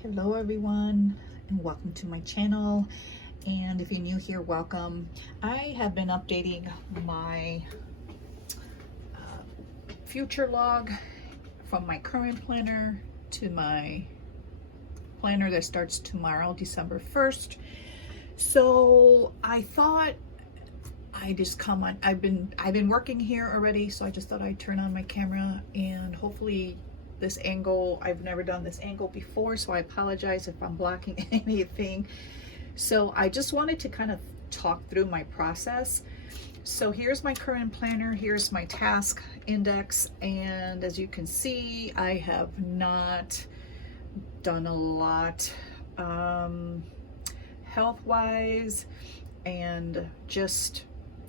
Hello everyone, and welcome to my channel. And if you're new here, welcome. I have been updating my future log from my current planner to my planner that starts tomorrow, December 1st. So I thought I just come on. I've been working here already, so I just thought I'd turn on my camera and hopefully this angle, I've never done this angle before, so I apologize if I'm blocking anything. So I just wanted to kind of talk through my process. So here's my current planner, here's my task index, and as you can see, I have not done a lot health-wise and just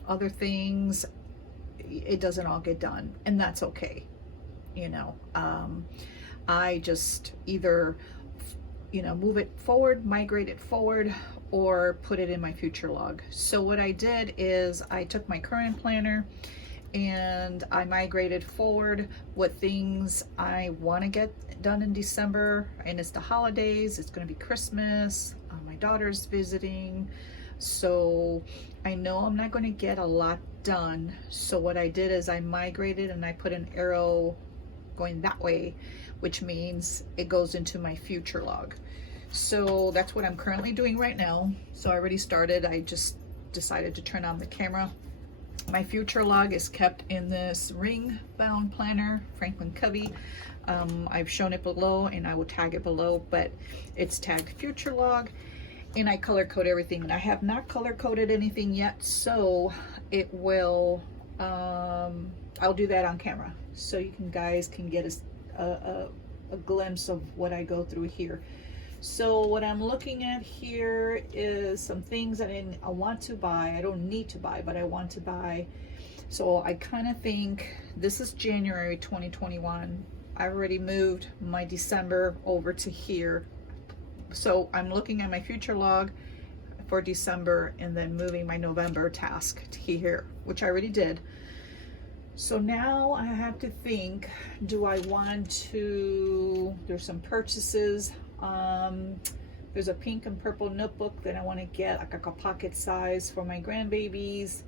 other things. It doesn't all get done, and that's okay. I just either move it forward, migrate it forward, or put it in my future log. So what I did is I took my current planner and I migrated forward what things I want to get done in December, and it's the holidays, it's going to be Christmas, my daughter's visiting, so I know I'm not going to get a lot done. So what I did is I migrated and I put an arrow going that way, which means it goes into my future log. So that's what I'm currently doing right now. So I already started. I just decided to turn on the camera. My future log is kept in this ring bound planner, Franklin Covey. I've shown it below and I will tag it below, but it's tagged future log, and I color code everything. And I have not color coded anything yet, so it will I'll do that on camera so you guys can get a glimpse of what I go through here. So what I'm looking at here is some things that I want to buy. I don't need to buy, but I want to buy. So I kind of think this is January 2021. I already moved my December over to here. So I'm looking at my future log for December and then moving my November task to here, which I already did. So now I have to think, do I want to, there's some purchases. There's a pink and purple notebook that I want to get, like a pocket size for my grandbabies.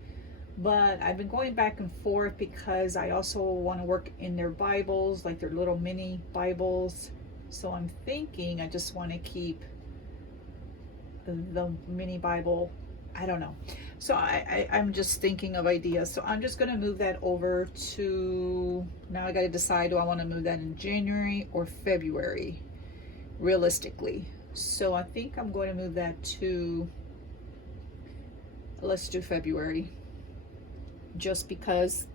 But I've been going back and forth because I also want to work in their Bibles, like their little mini Bibles. So I'm thinking I just want to keep the mini Bible. I don't know. So I'm just thinking of ideas. So I'm just going to move that over to, now I got to decide, do I want to move that in January or February, realistically. So I think I'm going to move that to, let's do February, just because.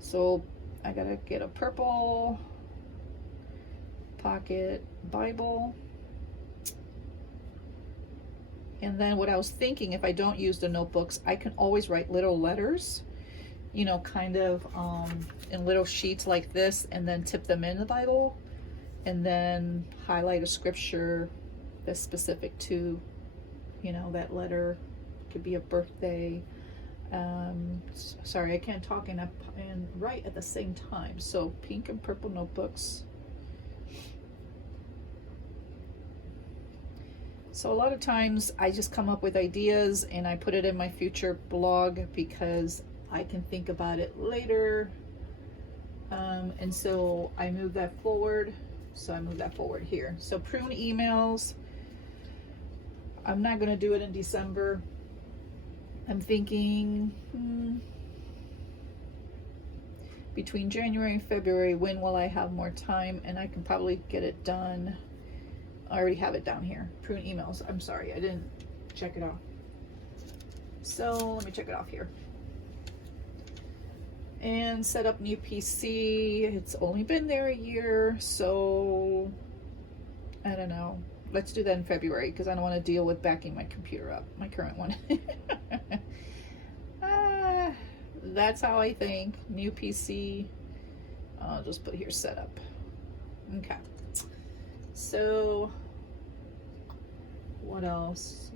So I got to get a purple pocket Bible. And then what I was thinking, if I don't use the notebooks, I can always write little letters, kind of in little sheets like this, and then tip them in the Bible, and then highlight a scripture that's specific to, that letter. It could be a birthday. Sorry, I can't talk and write at the same time. So pink and purple notebooks. So a lot of times I just come up with ideas and I put it in my future blog because I can think about it later. And so I move that forward. So I move that forward here. So prune emails. I'm not going to do it in December. I'm thinking between January and February, when will I have more time and I can probably get it done. I already have it down here. Prune emails. I'm sorry, I didn't check it off. So let me check it off here. And set up new PC. It's only been there a year, so I don't know. Let's do that in February because I don't want to deal with backing my computer up, my current one. That's how I think. New PC. I'll just put here setup. Okay. So what else?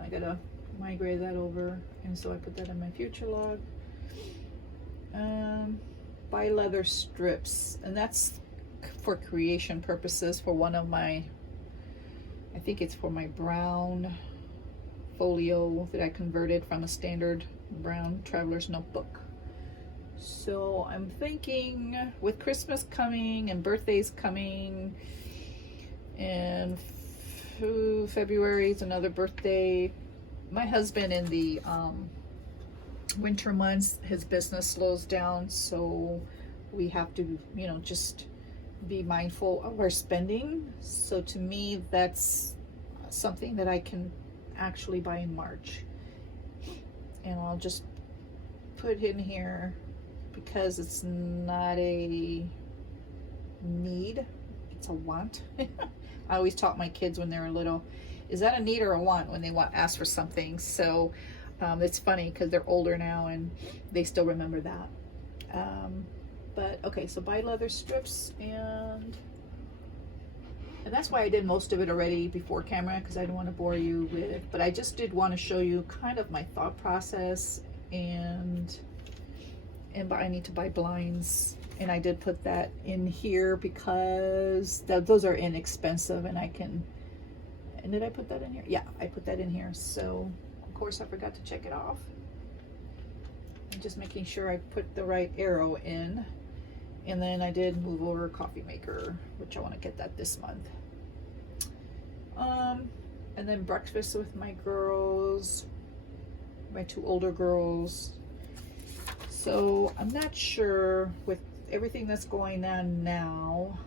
I gotta migrate that over, and so I put that in my future log. Buy leather strips, and that's for creation purposes for one of my, I think it's for my brown folio that I converted from a standard brown traveler's notebook. So I'm thinking with Christmas coming and birthdays coming, and February is another birthday. My husband, in the winter months, his business slows down, so we have to, you know, just be mindful of our spending. So to me, that's something that I can actually buy in March, and I'll just put in here because it's not a need, it's a want. I always taught my kids when they were little, is that a need or a want when they ask for something? So it's funny because they're older now and they still remember that. But okay, so buy leather strips, and that's why I did most of it already before camera, because I didn't want to bore you with it. But I just did want to show you kind of my thought process, and I need to buy blinds, and I did put that in here because those are inexpensive, and I can. And did I put that in here? Yeah, I put that in here. So of course I forgot to check it off. I'm just making sure I put the right arrow in. And then I did move over a coffee maker, which I want to get that this month. And then breakfast with my girls, my two older girls. So I'm not sure with everything that's going on now.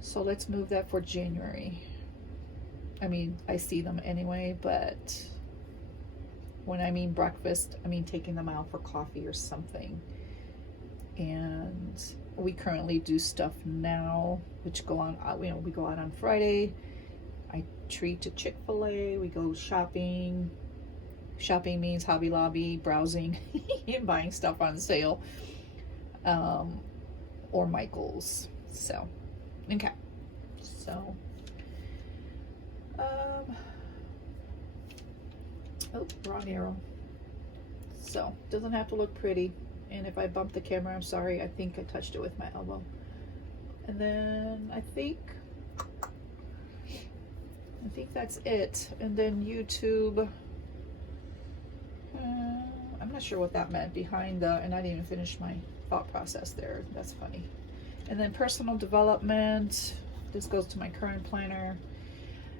So let's move that for January. I mean, I see them anyway, but when I mean breakfast, I mean taking them out for coffee or something. And we currently do stuff now, which go on, you know, we go out on Friday. I treat to Chick-fil-A. We go shopping. Shopping means Hobby Lobby, browsing and buying stuff on sale, or Michael's. So, okay. So, oh, wrong arrow. So, doesn't have to look pretty. And if I bump the camera, I'm sorry. I think I touched it with my elbow. And then I think that's it. And then YouTube. I'm not sure what that meant behind the, and I didn't even finish my thought process there. That's funny. And then personal development. This goes to my current planner.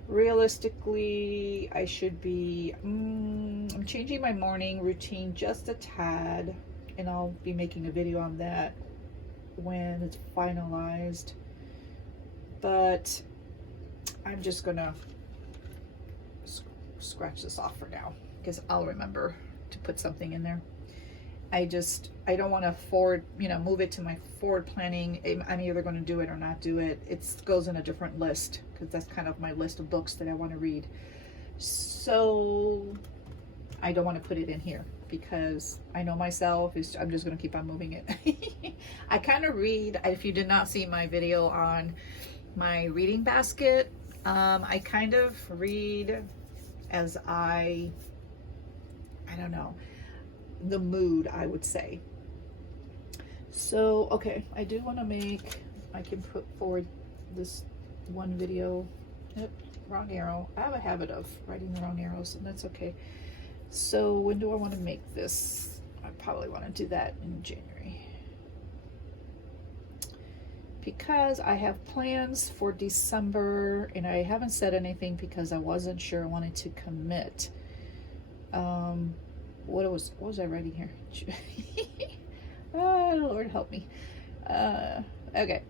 Realistically, I should be, I'm changing my morning routine just a tad, and I'll be making a video on that when it's finalized. But I'm just gonna scratch this off for now, because I'll remember to put something in there. I don't want to forward, you know, move it to my forward planning. I'm either going to do it or not do it. It goes in a different list, because that's kind of my list of books that I want to read. So I don't want to put it in here, because I know myself, I'm just going to keep on moving it. I kind of read, if you did not see my video on my reading basket, I kind of read as I don't know, the mood, I would say. So, okay, I do want to I can put forward this one video. Yep, wrong arrow. I have a habit of writing the wrong arrows, and that's okay. So, when do I want to make this? I probably want to do that in January, because I have plans for December, and I haven't said anything because I wasn't sure I wanted to commit. What was I writing here? Oh, Lord help me. Okay.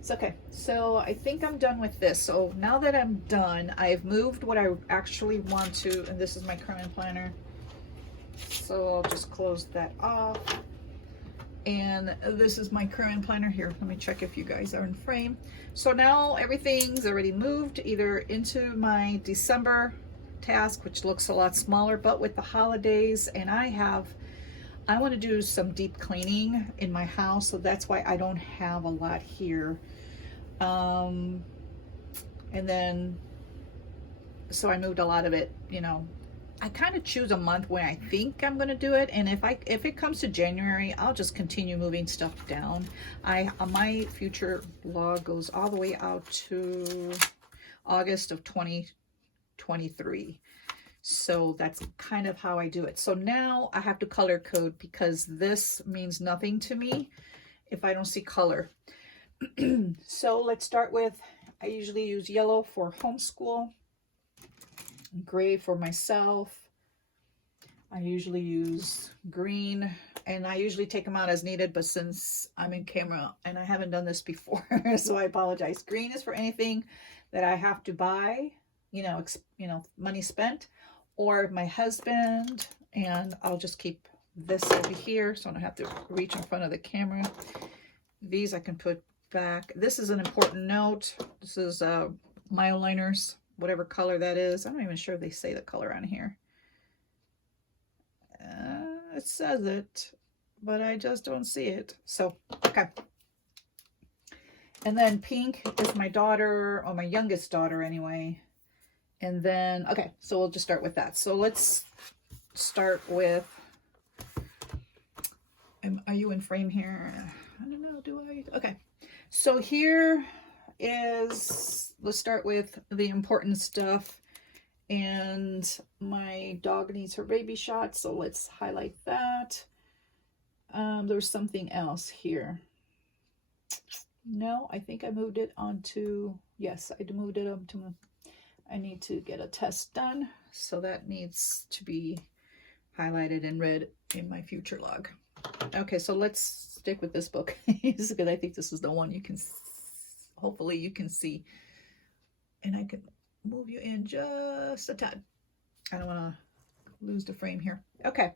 It's okay. So I think I'm done with this. So now that I'm done, I've moved what I actually want to, and this is my current planner. So I'll just close that off. And this is my current planner here. Let me check if you guys are in frame. So now everything's already moved either into my December task, which looks a lot smaller, but with the holidays, and I want to do some deep cleaning in my house, so that's why I don't have a lot here. And then so I moved a lot of it, you know, I kind of choose a month when I think I'm going to do it, and if it comes to January, I'll just continue moving stuff down. My future log goes all the way out to August of 2023. So that's kind of how I do it. So now I have to color code because this means nothing to me if I don't see color. So let's start with, I usually use yellow for homeschool, gray for myself. I usually use green, and I usually take them out as needed, but since I'm in camera and I haven't done this before, so I apologize. Green is for anything that I have to buy, money spent, or my husband, and I'll just keep this over here so I don't have to reach in front of the camera. These I can put back. This is an important note. This is mildliners, whatever color that is. I'm not even sure if they say the color on here. It says it, but I just don't see it. So, okay. And then pink is my daughter, or my youngest daughter anyway. And then, okay, so we'll just start with that. So let's start with, are you in frame here? I don't know, do I? Okay. So here is, let's start with the important stuff. And my dog needs her rabies shot, so let's highlight that. There's something else here. No, I think I moved it onto, yes, I moved it up to, I need to get a test done. So that needs to be highlighted in red in my future log. Okay, so let's stick with this book because I think this is the one you can, hopefully you can see. And I can move you in just a tad. I don't want to lose the frame here. Okay.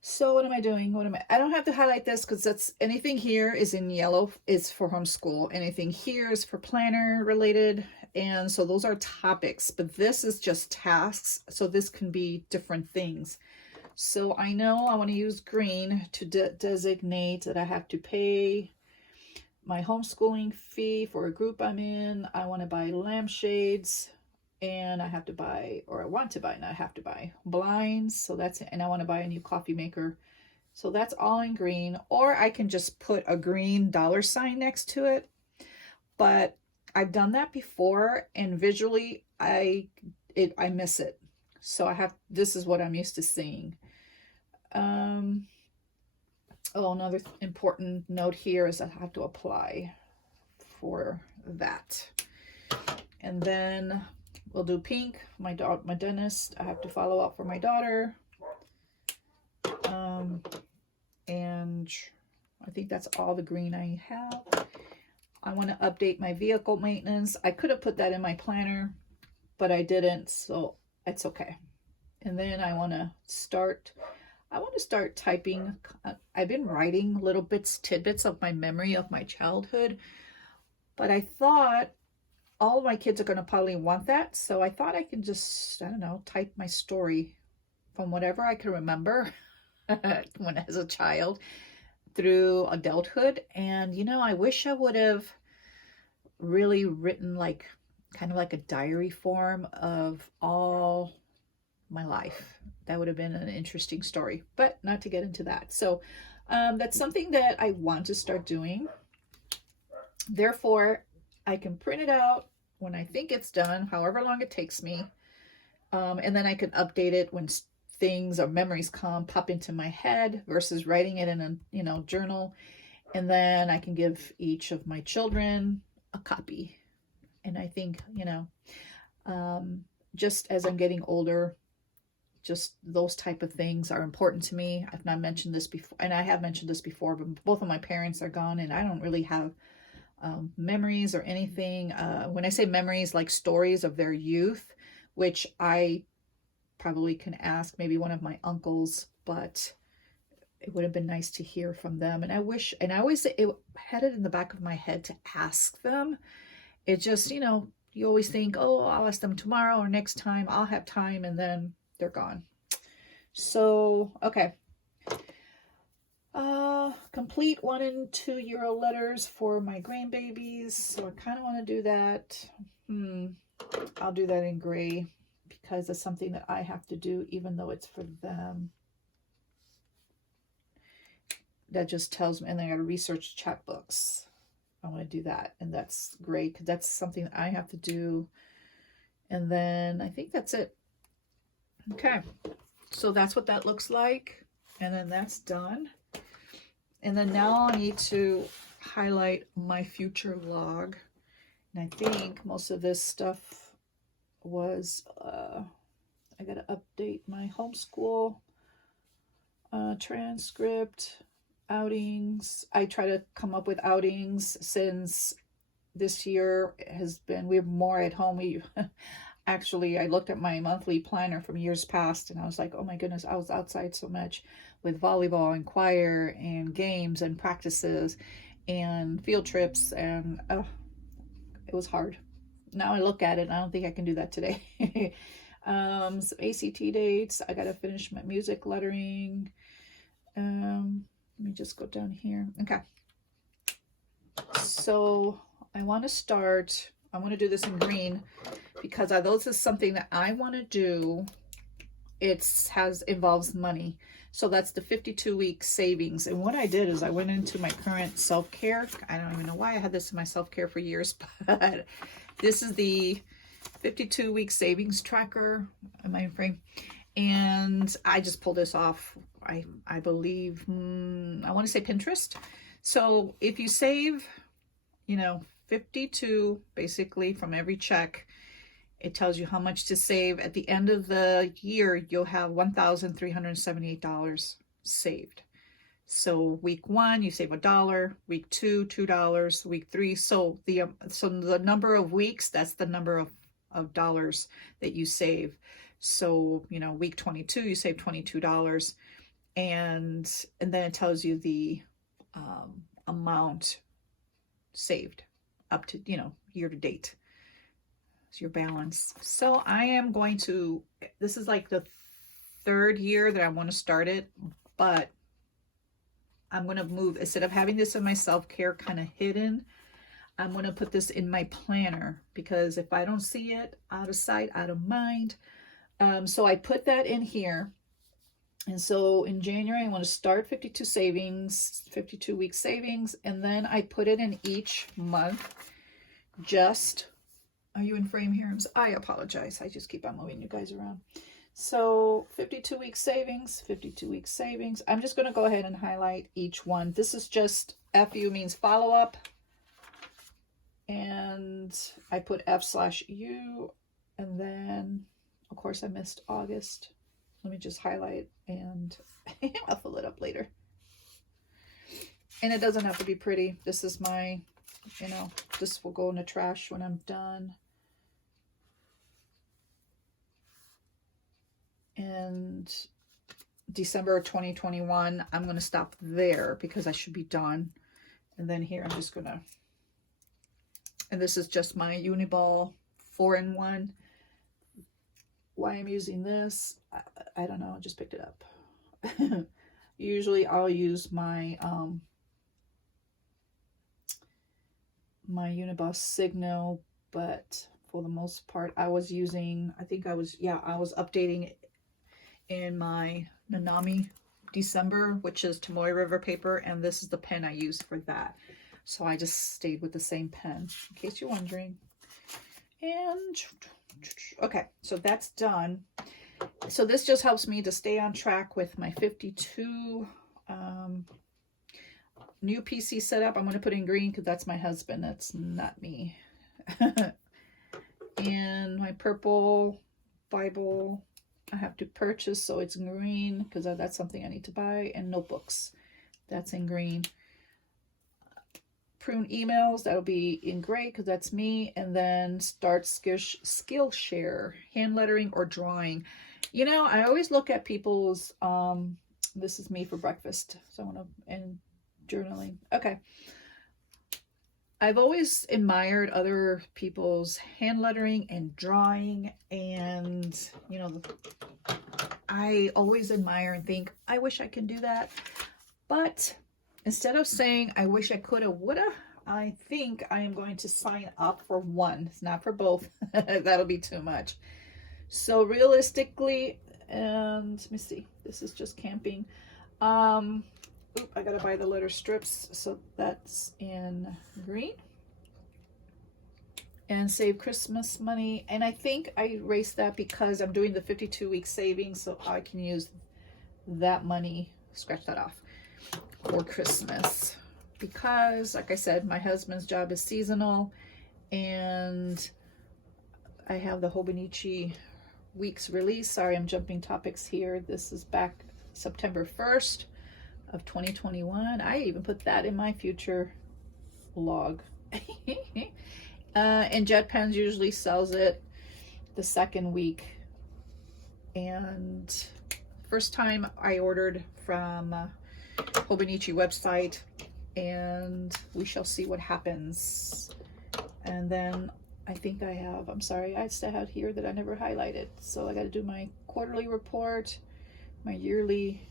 So what am I doing? I don't have to highlight this because that's, anything here is in yellow. It's for homeschool. Anything here is for planner related. And so those are topics, but this is just tasks. So this can be different things. So I know I want to use green to designate that I have to pay my homeschooling fee for a group I'm in. I want to buy lampshades, and I have to buy, or I want to buy, not have to buy, blinds. So that's it. And I want to buy a new coffee maker. So that's all in green, or I can just put a green $ next to it. But I've done that before, and visually I miss it. So this is what I'm used to seeing. Oh, another important note here is I have to apply for that. And then we'll do pink, my dentist. I have to follow up for my daughter. And I think that's all the green I have. I want to update my vehicle maintenance. I could have put that in my planner, but I didn't, so it's okay. And then I want to start typing. I've been writing little tidbits of my memory of my childhood, but I thought all of my kids are going to probably want that. So I thought I can just, I don't know, type my story from whatever I can remember when I was a child through adulthood. And, I wish I would have really written kind of like a diary form of all my life. That would have been an interesting story, but not to get into that. So that's something that I want to start doing. Therefore, I can print it out when I think it's done, however long it takes me. And then I can update it when things or memories pop into my head versus writing it in a journal. And then I can give each of my children a copy. And I think, just as I'm getting older, just those type of things are important to me. I've not mentioned this before, and I have mentioned this before, but both of my parents are gone, and I don't really have memories or anything. When I say memories, like stories of their youth, which I probably can ask maybe one of my uncles, but it would have been nice to hear from them. And I always had it in the back of my head to ask them. It just, you always think, oh, I'll ask them tomorrow or next time, I'll have time, and then they're gone. So, okay. Complete 1 and 2 year old letters for my grandbabies. So I kind of want to do that. I'll do that in gray because it's something that I have to do, even though it's for them. That just tells me, and then I got to research chapbooks. I want to do that, and that's great because that's something that I have to do. And then I think that's it. Okay, so that's what that looks like, and then that's done. And then now I need to highlight my future log, and I think most of this stuff was I got to update my homeschool transcript, outings. I try to come up with outings since this year has been, we're more at home. We actually, I looked at my monthly planner from years past and I was like, oh my goodness, I was outside so much with volleyball and choir and games and practices and field trips, and it was hard. Now I look at it and I don't think I can do that today. Some ACT dates. I got to finish my music lettering. Let me just go down here. Okay. So I want to start, I want to do this in green because although this is something that I want to do, involves money. So that's the 52-week savings. And what I did is I went into my current self-care. I don't even know why I had this in my self-care for years, but this is the 52-week savings tracker in my frame. And I just pulled this off, I believe, I want to say Pinterest. So if you save, 52 basically from every check, it tells you how much to save. At the end of the year, you'll have $1,378 saved. So week 1, you save $1, week 2, $2, week 3. So the number of weeks, that's the number of dollars that you save. So, week 22, you save $22, and then it tells you the amount saved up to, year to date. It's your balance. So I am going to, this is like the 3rd year that I want to start it, but I'm going to move, instead of having this in my self-care kind of hidden, I'm going to put this in my planner, because if I don't see it, out of sight, out of mind. So I put that in here. And so in January, I want to start 52 week savings. And then I put it in each month. Are you in frame here? I apologize. I just keep on moving you guys around. So 52 week savings, 52 week savings. I'm just going to go ahead and highlight each one. This is just FU means follow up. And I put F/U, and then of course I missed August. Let me just highlight and I'll fill it up later. And it doesn't have to be pretty. This is my, this will go in the trash when I'm done. And December of 2021, I'm going to stop there because I should be done. And then here I'm just going to, and this is just my Uniball 4-in-1. Why I'm using this, I don't know. I just picked it up. Usually I'll use my my Uniball Signal, but for the most part I was using, I was updating it in my Nanami December, which is Tomoe River paper, and this is the pen I use for that. So I just stayed with the same pen, in case you're wondering. And okay, so that's done. So this just helps me to stay on track with my 52 new PC setup. I'm going to put in green because that's my husband. That's not me. And my purple Bible I have to purchase, so it's green because that's something I need to buy. And notebooks, that's in green. Prune emails, that'll be in gray because that's me. And then start Skillshare, hand lettering or drawing. I always look at people's, this is me for breakfast. So I want to, and journaling. Okay. I've always admired other people's hand lettering and drawing, and I always admire and think, I wish I can do that. But instead of saying, I wish I coulda, woulda, I think I am going to sign up for one. It's not for both. That'll be too much. So realistically, and let me see, this is just camping. Oop, I gotta buy the letter strips, so that's in green. And save Christmas money. And I think I erased that because I'm doing the 52-week savings, so I can use that money, scratch that off, for Christmas. Because, like I said, my husband's job is seasonal, and I have the Hobonichi weeks release. Sorry, I'm jumping topics here. This is back September 1st of 2021. I even put that in my future log. And Jet Pens usually sells it the second week. And first time I ordered from Hobonichi website, and we shall see what happens. And then I think I have, I'm sorry, I still have here that I never highlighted. So I got to do my quarterly report, my yearly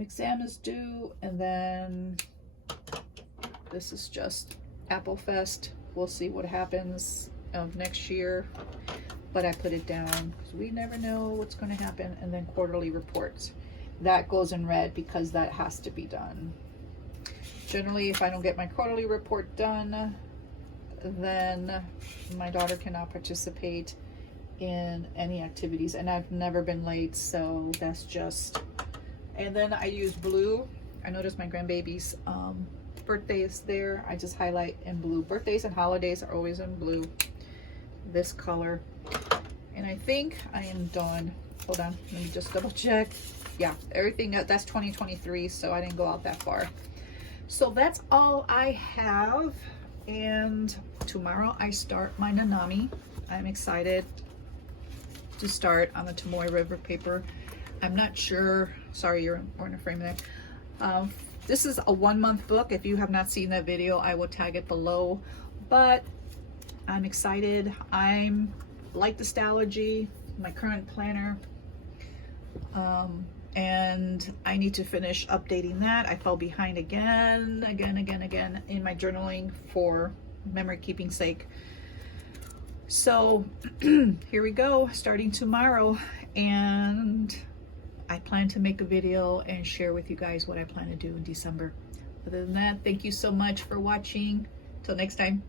exam is due, and then this is just Apple Fest. We'll see what happens of next year, but I put it down because we never know what's going to happen. And then quarterly reports, that goes in red because that has to be done. Generally, if I don't get my quarterly report done, then my daughter cannot participate in any activities, and I've never been late, so that's just. And then I use blue. I noticed my grandbaby's birthday is there. I just highlight in blue. Birthdays and holidays are always in blue, this color. And I think I am done. Hold on, let me just double check. Yeah, everything that's 2023, so I didn't go out that far. So that's all I have. And tomorrow I start my Nanami. I'm excited to start on the Tomoe River paper. I'm not sure, sorry, you're in a frame there. This is a 1-month book. If you have not seen that video, I will tag it below. But I'm excited. I'm like the Stalogy, my current planner. And I need to finish updating that. I fell behind again in my journaling for memory keeping sake. So here we go, starting tomorrow, and I plan to make a video and share with you guys what I plan to do in December. Other than that, thank you so much for watching. Till next time.